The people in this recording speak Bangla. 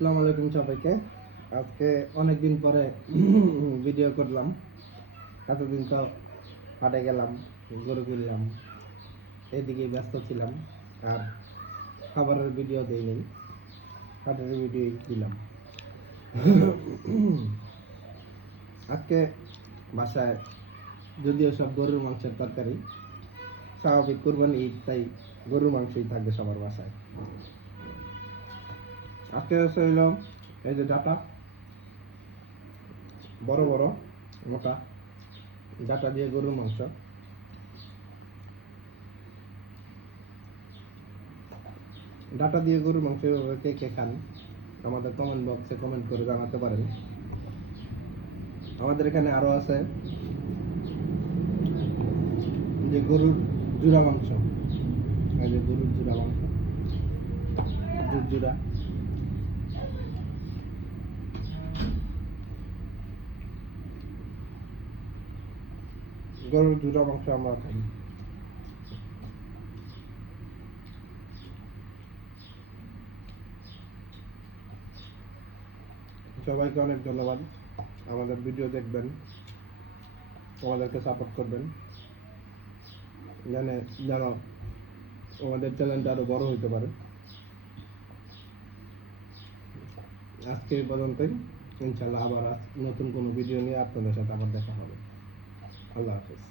আসসালামু আলাইকুম সবাইকে। আজকে অনেক দিন পরে ভিডিও করলাম। এতদিন তো হাটে গেলাম, গরু কিনলাম, এদিকে ব্যস্ত ছিলাম, আর খাবারের ভিডিও দিইনি, হাটের ভিডিও দিলাম। আজকে বাসায় যদিও সব গরুর মাংসের তরকারি, স্বাভাবিক কুরবানি ঈদ, তাই গরুর মাংসই থাকবে সবার বাসায়। আজকে হইল এই যে ডাটা, বড় বড় মোটা ডাটা দিয়ে গরুর মাংস। ডাটা দিয়ে গরুর মাংস এভাবে কে কে খান আমাদের কমেন্ট বক্সে কমেন্ট করে জানাতে পারেন। আমাদের এখানে আরো আছে যে গরুর জুড়া মাংস, এই যে গরুর জুড়া মাংস, জুড়া গরুর জুড়া মাংস আমরা খাই। সবাইকে অনেক ধন্যবাদ। আমাদের ভিডিও দেখবেন, আমাদেরকে সাপোর্ট করবেন, যেন আমাদের চ্যানেলটা আরো বড় হতে পারে। আজকে এই পর্যন্তই। ইনশাল্লাহ আবার নতুন কোনো ভিডিও নিয়ে আপনাদের সাথে আবার দেখা হবে। আল্লাহ হাফেজ।